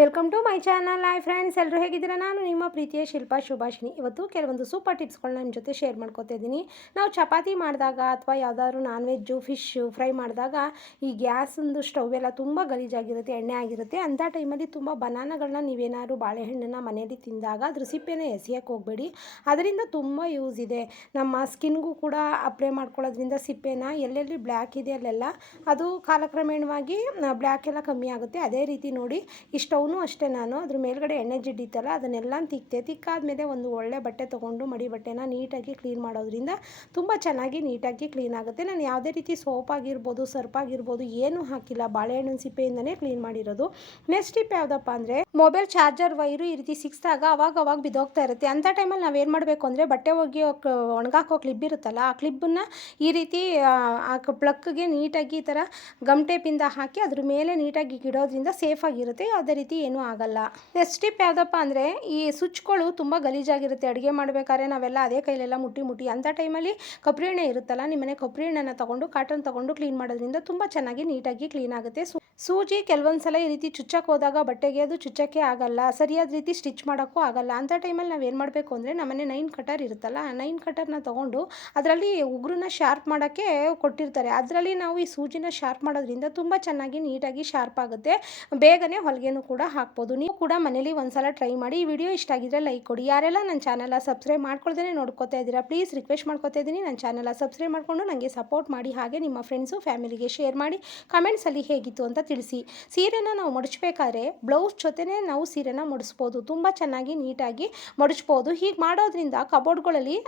Welcome to my channel hi friends ಎಲ್ಲರೂ ಹೇಗಿದ್ದೀರಾ? ನಾನು ನಿಮ್ಮ ಪ್ರೀತಿಯ ಶಿಲ್ಪಾ ಶುಭಾಷಿನಿ ಇವತ್ತು ಕೆಲವೊಂದು ಸೂಪರ್ ಟಿಪ್ಸ್ಗಳನ್ನ ನಿಮ್ಮ ಜೊತೆ ಶೇರ್ ಮಾಡ್ಕೋತಾ ಇದ್ದೀನಿ. ನಾವು ಚಪಾತಿ ಮಾಡಿದಾಗ ಅಥವಾ ಯಾವುದಾದ್ರು ನಾನ್ ವೆಜ್ಜು ಫಿಶ್ಶು ಫ್ರೈ ಮಾಡಿದಾಗ ಈ ಗ್ಯಾಸಂದು ಸ್ಟವ್ ಎಲ್ಲ ತುಂಬ ಗಲೀಜಾಗಿರುತ್ತೆ, ಎಣ್ಣೆ ಆಗಿರುತ್ತೆ. ಅಂಥ ಟೈಮಲ್ಲಿ ತುಂಬ ಬನಾನಗಳನ್ನ ನೀವೇನಾದ್ರು ಬಾಳೆಹಣ್ಣನ್ನು ಮನೆಯಲ್ಲಿ ತಿಂದಾಗ ಅದ್ರ ಸಿಪ್ಪೆನ ಎಸೆಯೋಕ್ಕೆ ಹೋಗಬೇಡಿ. ಅದರಿಂದ ತುಂಬ ಯೂಸ್ ಇದೆ. ನಮ್ಮ ಸ್ಕಿನ್ಗೂ ಕೂಡ ಅಪ್ಲೈ ಮಾಡ್ಕೊಳ್ಳೋದ್ರಿಂದ ಸಿಪ್ಪೆನ ಎಲ್ಲೆಲ್ಲಿ ಬ್ಲ್ಯಾಕ್ ಇದೆ ಅಲ್ಲೆಲ್ಲ ಅದು ಕಾಲಕ್ರಮೇಣವಾಗಿ ಬ್ಲ್ಯಾಕ್ ಎಲ್ಲ ಕಮ್ಮಿ ಆಗುತ್ತೆ. ಅದೇ ರೀತಿ ನೋಡಿ, ಈ ಸ್ಟವ್ನು ಅಷ್ಟೇ ನಾನು. ಅದ್ರ ಮೇಲ್ಗಡೆ ಎಣ್ಣೆ ಜಿಡ್ಡಿತ್ತಲ್ಲ ಅದನ್ನೆಲ್ಲ ತಿಕ್ತೆ. ತಿಕ್ಕಾದ್ಮೇಲೆ ಒಂದು ಒಳ್ಳೆ ಬಟ್ಟೆ ತೊಗೊಂಡು ಮಡಿ ಬಟ್ಟೆನ ನೀಟಾಗಿ ಕ್ಲೀನ್ ಮಾಡೋದ್ರಿಂದ ತುಂಬ ಚೆನ್ನಾಗಿ ನೀಟಾಗಿ ಕ್ಲೀನ್ ಆಗುತ್ತೆ. ನಾನು ಯಾವುದೇ ರೀತಿ ಸೋಪ್ ಆಗಿರ್ಬೋದು ಸರ್ಪ್ ಆಗಿರ್ಬೋದು ಏನೂ ಹಾಕಿಲ್ಲ. ಬಾಳೆಹಣ್ಣಿನ ಸಿಪ್ಪೆಯಿಂದನೇ ಕ್ಲೀನ್ ಮಾಡಿರೋದು. ನೆಕ್ಸ್ಟ್ ಟಿಪ್ ಯಾವುದಪ್ಪ ಅಂದರೆ, ಮೊಬೈಲ್ ಚಾರ್ಜರ್ ವೈರು ಈ ರೀತಿ ಸಿಕ್ಸ್ದಾಗ ಅವಾಗ ಅವಾಗ ಬಿದ್ದೋಗ್ತಾ ಇರುತ್ತೆ. ಅಂಥ ಟೈಮಲ್ಲಿ ನಾವೇನು ಮಾಡಬೇಕು ಅಂದರೆ, ಬಟ್ಟೆ ಒಗೆಯೋಕೆ ಒಣಗಾಕೋ ಕ್ಲಿಪ್ ಇರುತ್ತಲ್ಲ, ಆ ಕ್ಲಿಬ್ಬನ್ನು ಈ ರೀತಿ, ಆ ಪ್ಲಕ್ಗೆ ನೀಟಾಗಿ ಈ ಥರ ಗಮ್ ಟೇಪಿಂದ ಹಾಕಿ ಅದ್ರ ಮೇಲೆ ನೀಟಾಗಿ ಇಡೋದ್ರಿಂದ ಸೇಫಾಗಿರುತ್ತೆ ಯಾವುದೇ ರೀತಿ ಏನೂ ಆಗಲ್ಲ. ನೆಕ್ಸ್ಟ್ ಟಿಪ್ ಯಾವುದಪ್ಪ ಅಂದರೆ ಈ ಸ್ವಿಚ್ಗಳು ತುಂಬ ಗಲೀಜಾಗಿರುತ್ತೆ. ಅಡುಗೆ ಮಾಡಬೇಕಾದ್ರೆ ನಾವೆಲ್ಲ ಅದೇ ಕೈಲೆಲ್ಲ ಮುಟ್ಟಿ ಮುಟ್ಟಿ ಅಂಥ ಟೈಮಲ್ಲಿ ಕೊಬ್ಬರಿ ಎಣ್ಣೆ ಇರುತ್ತಲ್ಲ ನಿಮ್ಮನೆ ಕೊಬ್ಬರಿ ಎಣ್ಣೆನ ತೊಗೊಂಡು ಕಾಟನ್ ತೊಗೊಂಡು ಕ್ಲೀನ್ ಮಾಡೋದ್ರಿಂದ ತುಂಬ ಚೆನ್ನಾಗಿ ನೀಟಾಗಿ ಕ್ಲೀನ್ ಆಗುತ್ತೆ. ಸೂಜಿ ಕೆಲವೊಂದು ಸಲ ಈ ರೀತಿ ಚುಚ್ಚಕ್ಕೆ ಹೋದಾಗ ಬಟ್ಟೆಗೆ ಅದು ಚುಚ್ಚಕ್ಕೆ ಆಗಲ್ಲ, ಸರಿಯಾದ ರೀತಿ ಸ್ಟಿಚ್ ಮಾಡೋಕ್ಕೂ ಆಗಲ್ಲ. ಅಂಥ ಟೈಮಲ್ಲಿ ನಾವು ಏನು ಮಾಡಬೇಕು ಅಂದರೆ ನಮ್ಮನೆ ನೈನ್ ಕಟರ್ ಇರುತ್ತಲ್ಲ, ಆ ನೈನ್ ಕಟರ್ನ ತೊಗೊಂಡು ಅದರಲ್ಲಿ ಉಗುರನ್ನ ಶಾರ್ಪ್ ಮಾಡೋಕ್ಕೆ ಕೊಟ್ಟಿರ್ತಾರೆ. ಅದರಲ್ಲಿ ನಾವು ಈ ಸೂಜಿನ ಶಾರ್ಪ್ ಮಾಡೋದ್ರಿಂದ ತುಂಬ ಚೆನ್ನಾಗಿ ನೀಟಾಗಿ ಶಾರ್ಪ್ ಆಗುತ್ತೆ. ಬೇಗನೆ ಹೊಲಿಗೆನೂ ಕೂಡ ಹಾಕ್ಬೋದು. ನೀವು ಕೂಡ ಮನೇಲಿ ಒಂದ್ಸಲ ಟ್ರೈ ಮಾಡಿ ಈ ವಿಡಿಯೋ ಇಷ್ಟ ಆಗಿದ್ರೆ ಲೈಕ್ ಕೊಡಿ. ಯಾರೆಲ್ಲ ನನ್ನ ಚಾನಲ ಸಬ್ಸ್ಕ್ರೈಬ್ ಮಾಡ್ಕೊಳ್ದೇ ನೋಡ್ಕೋತಾ ಇದ್ದೀರಾ ಪ್ಲೀಸ್ ರಿಕ್ವೆಸ್ಟ್ ಮಾಡ್ಕೋತಾ ಇದ್ದೀನಿ. ನನ್ನ ಚಾನಲ ಸಬ್ಸ್ಕ್ರೈಬ್ ಮಾಡಿಕೊಂಡು ನನಗೆ ಸಪೋರ್ಟ್ ಮಾಡಿ, ಹಾಗೆ ನಿಮ್ಮ ಫ್ರೆಂಡ್ಸು ಫ್ಯಾಮಿಲಿಗೆ ಶೇರ್ ಮಾಡಿ ಕಮೆಂಟ್ಸಲ್ಲಿ ಹೇಗಿತ್ತು ಅಂತ ತಿಳಿಸಿ. ಸೀರೆನ ನಾವು ಮಡಚಬೇಕಾದ್ರೆ ಬ್ಲೌಸ್ ಜೊತೆನೇ ನಾವು ಸೀರೆನ ಮಡಿಸ್ಬೋದು. ತುಂಬ ಚೆನ್ನಾಗಿ ನೀಟಾಗಿ ಮಡಚ್ಬೋದು. ಹೀಗೆ ಮಾಡೋದ್ರಿಂದ ಕಬೋರ್ಡ್ಗಳಲ್ಲಿ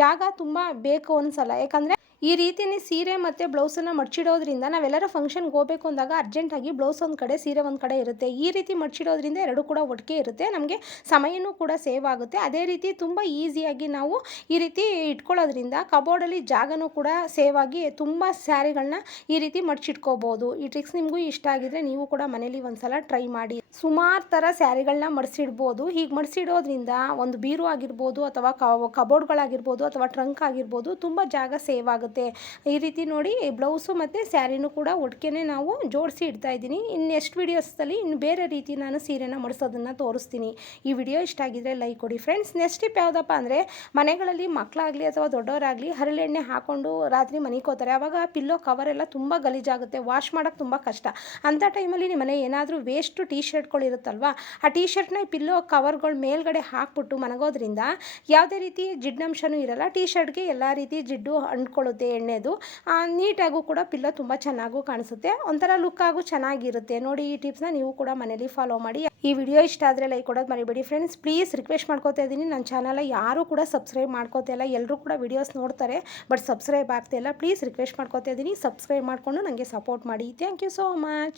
ಜಾಗ ತುಂಬ ಬೇಕು ಅನ್ಸಲ್ಲ. ಯಾಕಂದರೆ ಈ ರೀತಿಯೇ ಸೀರೆ ಮತ್ತು ಬ್ಲೌಸನ್ನು ಮಡ್ಚಿಡೋದ್ರಿಂದ ನಾವೆಲ್ಲರ ಫಂಕ್ಷನ್ಗೆ ಹೋಗಬೇಕು ಅಂದಾಗ ಅರ್ಜೆಂಟಾಗಿ ಬ್ಲೌಸ್ ಒಂದು ಕಡೆ, ಸೀರೆ ಒಂದು ಕಡೆ ಇರುತ್ತೆ. ಈ ರೀತಿ ಮಡ್ಚಿಡೋದ್ರಿಂದ ಎರಡೂ ಕೂಡ ಒಟ್ಟಿಗೆ ಇರುತ್ತೆ. ನಮಗೆ ಸಮಯನೂ ಕೂಡ ಸೇವ್ ಆಗುತ್ತೆ. ಅದೇ ರೀತಿ ತುಂಬ ಈಸಿಯಾಗಿ ನಾವು ಈ ರೀತಿ ಇಟ್ಕೊಳ್ಳೋದ್ರಿಂದ ಕಬೋರ್ಡಲ್ಲಿ ಜಾಗನೂ ಕೂಡ ಸೇವ್ ಆಗಿ ತುಂಬ ಸ್ಯಾರಿಗಳನ್ನ ಈ ರೀತಿ ಮಡ್ಚಿಟ್ಕೋಬೋದು. ಈ ಟ್ರಿಕ್ಸ್ ನಿಮಗೂ ಇಷ್ಟ ಆಗಿದ್ರೆ ನೀವು ಕೂಡ ಮನೇಲಿ ಒಂದ್ಸಲ ಟ್ರೈ ಮಾಡಿ. ಸುಮಾರು ಥರ ಸ್ಯಾರಿಗಳನ್ನ ಮಡಿಸಿಡ್ಬೋದು. ಹೀಗೆ ಮಡಿಸಿಡೋದ್ರಿಂದ ಒಂದು ಬೀರು ಆಗಿರ್ಬೋದು ಅಥವಾ ಕಬೋರ್ಡ್ಗಳಾಗಿರ್ಬೋದು ಅಥವಾ ಟ್ರಂಕ್ ಆಗಿರ್ಬೋದು ತುಂಬ ಜಾಗ ಸೇವ್ ಆಗುತ್ತೆ. ಈ ರೀತಿ ನೋಡಿ ಬ್ಲೌಸು ಮತ್ತು ಸ್ಯಾರಿನೂ ಕೂಡ ಒಟ್ಟಿಗೆ ನಾವು ಜೋಡಿಸಿ ಇಡ್ತಾ ಇದ್ದೀನಿ. ಇನ್ನು ನೆಕ್ಸ್ಟ್ ವೀಡಿಯೋಸಲ್ಲಿ ಇನ್ನು ಬೇರೆ ರೀತಿ ನಾನು ಸೀರೆನ ಮಡಿಸೋದನ್ನು ತೋರಿಸ್ತೀನಿ. ಈ ವಿಡಿಯೋ ಇಷ್ಟ ಆಗಿದ್ರೆ ಲೈಕ್ ಕೊಡಿ ಫ್ರೆಂಡ್ಸ್ ನೆಕ್ಸ್ಟ್ ಟಿಪ್ ಯಾವುದಪ್ಪ ಅಂದರೆ ಮನೆಗಳಲ್ಲಿ ಮಕ್ಕಳಾಗಲಿ ಅಥವಾ ದೊಡ್ಡವರಾಗಲಿ ಹರಳೆಣ್ಣೆ ಹಾಕ್ಕೊಂಡು ರಾತ್ರಿ ಮನಿಕೋತಾರೆ ಆವಾಗ ಪಿಲ್ಲೋ ಕವರ್ ಎಲ್ಲ ತುಂಬ ಗಲೀಜಾಗುತ್ತೆ. ವಾಶ್ ಮಾಡೋಕ್ಕೆ ತುಂಬ ಕಷ್ಟ. ಅಂಥ ಟೈಮಲ್ಲಿ ನಿಮ್ಮ ಮನೆ ಏನಾದರೂ ವೇಸ್ಟು ಟೀ ಶರ್ಟ್ಗಳಿರುತ್ತಲ್ವ ಆ ಟೀ ಶರ್ಟ್ನ ಪಿಲ್ಲೋ ಕವರ್ಗಳು ಮೇಲ್ಗಡೆ ಹಾಕ್ಬಿಟ್ಟು ಮನಗೋದ್ರಿಂದ ಯಾವುದೇ ರೀತಿ ಜಿಡ್ಡಂಶನೂ ಇರಲ್ಲ. ಟೀ ಶರ್ಟ್ಗೆ ಎಲ್ಲ ರೀತಿ ಜಿಡ್ಡು ಅಂಟ್ಕೊಳ್ಳುತ್ತೆ ಎಣ್ಣೆದು. ಆ, ನೀಟಾಗೂ ಕೂಡ ಪಿಲ್ಲೋ ತುಂಬ ಚೆನ್ನಾಗೂ ಕಾಣಿಸುತ್ತೆ. ಒಂಥರ ಲುಕ್ಕಾಗೂ ಚೆನ್ನಾಗಿರುತ್ತೆ. ನೋಡಿ ಈ ಟಿಪ್ಸ್ನ ನೀವು ಕೂಡ ಮನೇಲಿ ಫಾಲೋ ಮಾಡಿ. ಈ ವಿಡಿಯೋ ಇಷ್ಟ ಆದರೆ ಲೈಕ್ ಕೊಡೋದು ಮರಿಬೇಡಿ ಫ್ರೆಂಡ್ಸ್ ಪ್ಲೀಸ್ ರಿಕ್ವೆಸ್ಟ್ ಮಾಡ್ಕೋತಾ ಇದ್ದೀನಿ. ನನ್ನ ಚಾನಲ್ ಯಾರೂ ಕೂಡ ಸಬ್ಸ್ಕ್ರೈಬ್ ಮಾಡ್ಕೋತಾ ಇಲ್ಲ. ಎಲ್ಲರೂ ಕೂಡ ವಿಡಿಯೋಸ್ ನೋಡ್ತಾರೆ ಬಟ್ ಸಬ್ಸ್ಕ್ರೈಬ್ ಆಗ್ತಿಲ್ಲ ಪ್ಲೀಸ್ ರಿಕ್ವೆಸ್ಟ್ ಮಾಡ್ಕೋತಾ ಇದ್ದೀನಿ. ಸಬ್ಸ್ಕ್ರೈಬ್ ಮಾಡಿಕೊಂಡು ನನಗೆ ಸಪೋರ್ಟ್ ಮಾಡಿ. Thank you so much